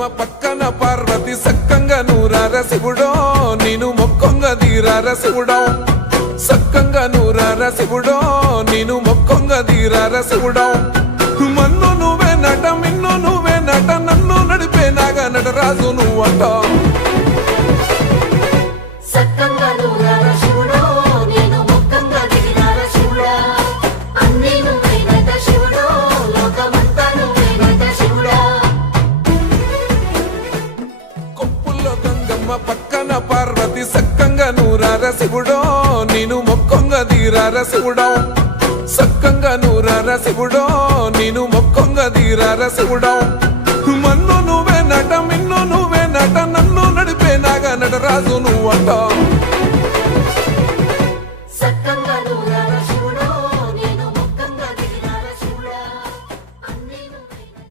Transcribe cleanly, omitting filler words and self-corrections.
గంగమ్మ పక్కన పార్వతి సక్కంగా నూరార శివుడో నేను మొక్కంగా తీరార శివుడో సక్కంగా నూరార శివుడో నేను మొక్కంగా తీరార శివుడో మన్ను నువ్వే నట మిన్ను నువ్వే నట నన్ను నడిపే నాగా నటరాజు నువ్వంట పక్కన పార్వతి సక్కంగా నూరార శివుడో నేను మొక్కంగా తీరార శివుడో సక్కంగా నూరార శివుడో నేను మొక్కంగా తీరార శివుడో మన్ను నువ్వే నట మిన్ను నువ్వే నట నన్ను నడిపే నాగా నటరాజు నువ్వంట